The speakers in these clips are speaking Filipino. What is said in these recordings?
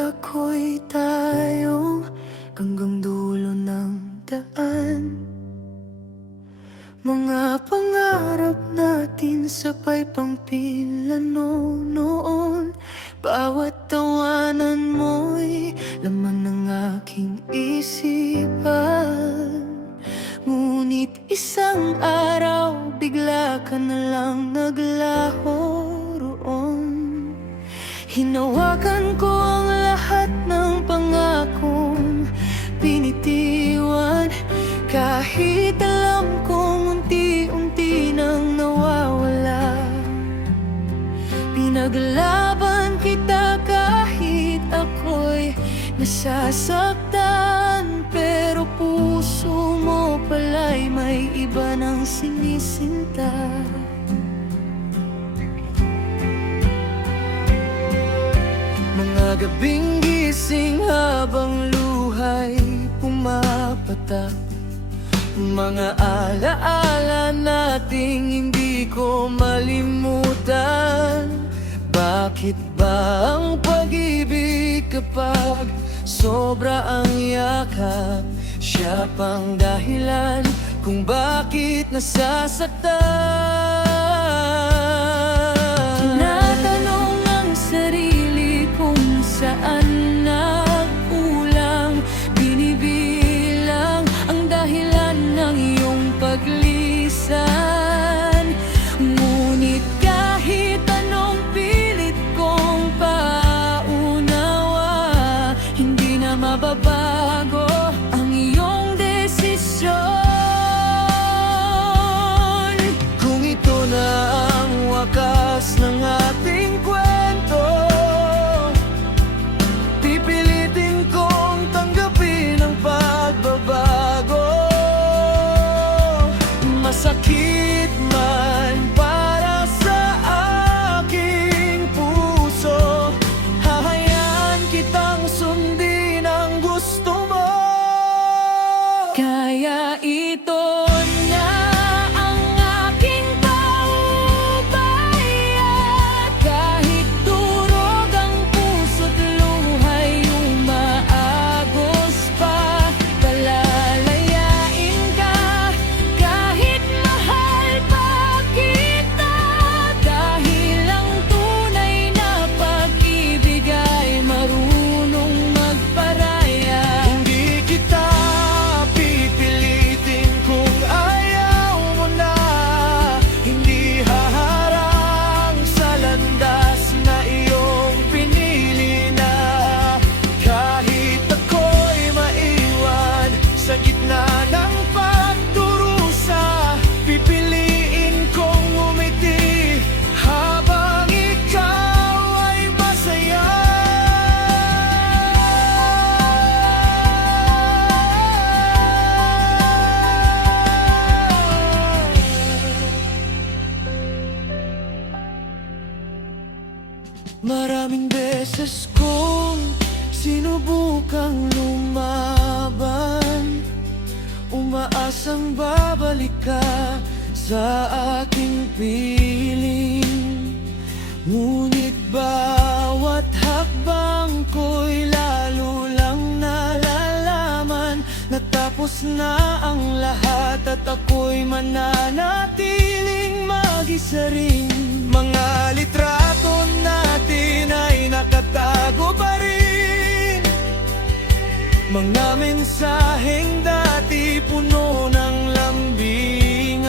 ako'y tayong hanggang dulo ng daan. Mga pangarap natin sabay pang pinlano noon. Bawat tawanan mo'y laman ng aking isipan. Ngunit isang araw bigla ka na lang naglaho roon. Hinawakan ko ang lahat ng pangakong binitiwan. Kahit alam kong unti-unti nang nawawala, pinaglaban kita kahit ako'y nasasaktan. Pero puso mo pala'y may iba ng sinisinta. Mga gabing gising habang luha'y pumapatak. Mga alaala nating hindi ko malimutan. Bakit ba ang pag-ibig kapag sobra ang yakap? Siya pang dahilan kung bakit nasasaktan. Tinatanong ang sarili kung saan nagkulang. Binibilang ang dahilan ng iyong paglisan. Ngunit kahit anong pilit kong paunawa, hindi na mababago ang iyong desisyon. Kung ito na ang wakas ng ating kwento, pipilitin kong tanggapin ang pagbabago. Masakit man para sa aking puso, hahayaan kitang sundin ang gusto mo. Kaya ito na ang aking paubaya. Kahit durog ang puso't luha'y umaagos pa, palalayain ka kahit mahal pa kita. Dahil ang tunay na pag-ibig ay marunong magparaya. Hindi kita pipilitin kung ayaw mo na. Hindi haharang sa landas na iyong pinili na. Kahit ako'y maiwan sa gitna ng pagdurusa, pipiliin kong umiti habang ikaw ay masaya. Maraming beses kong sinubukang lumaban, umaasang babalik ka sa aking piling. Ngunit bawat hakbang ko'y lalo lang nalalaman. Natapos na ang lahat at ako'y mananatiling mag-isa rin. Mga litrato natin ay nakatago pa rin. Mga mensaheng dati puno ng lambingan,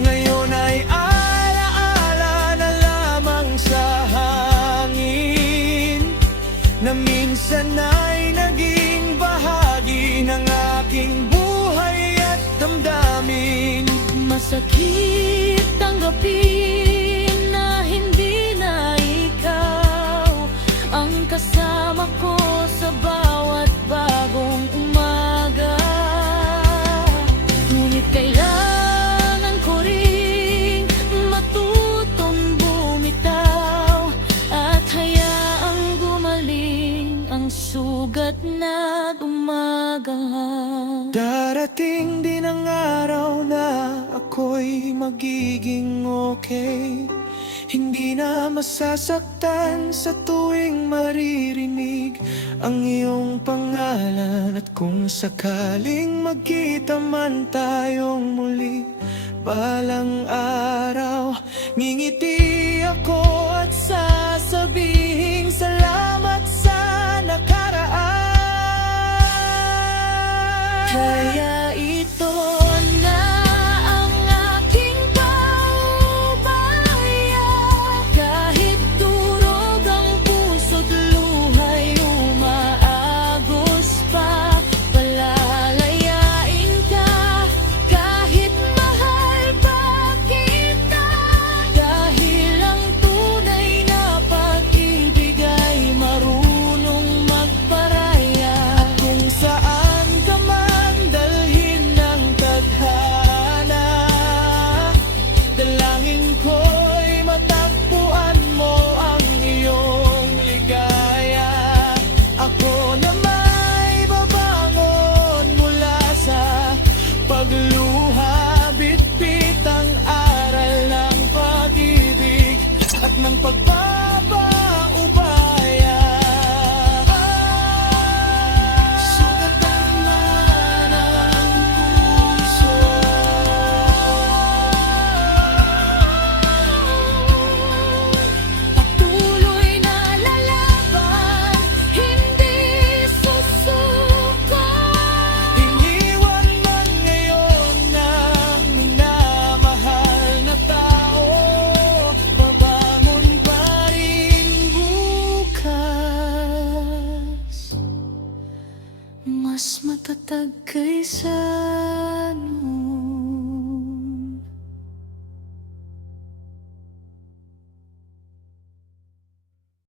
ngayon ay alaala na lamang sa hangin, na minsan ay naging bahagi ng aking buhay at damdamin. Masakit tanggapin na hindi na ikaw ang kasama ko sa bawat bagong umaga. Ngunit kailangan ko ring matutong bumitaw at hayaang gumaling ang sugat na dumagahang. Darating din ang araw na ako'y magiging okay. Hindi na masasaktan sa tuwing ang iyong pangalan. At kung sakaling magkita man tayong muli balang araw, ngingiti ako at sasabihing salamat sa nakaraan. Kaya ito na ang aking paubaya, kahit durog ang puso't luha'y umaagos pa. Palalayain ka kahit mahal pa kita, dahil ang tunay na pag-ibig ay marunong magparaya. At kung saan ka man dalhin ng tadhana, dalangin ko'y matagpuan mo ang iyong ligaya. Ako na may babangon mula sa pagluha, bitbit ang aral ng pag-ibig at ng pagpapaubaya. Sugatan man ang puso, patuloy na lalaban, hindi susuko. Iniwan man ngayon ng minamahal na tao, babangon pa rin bukas, mas matatag kaysa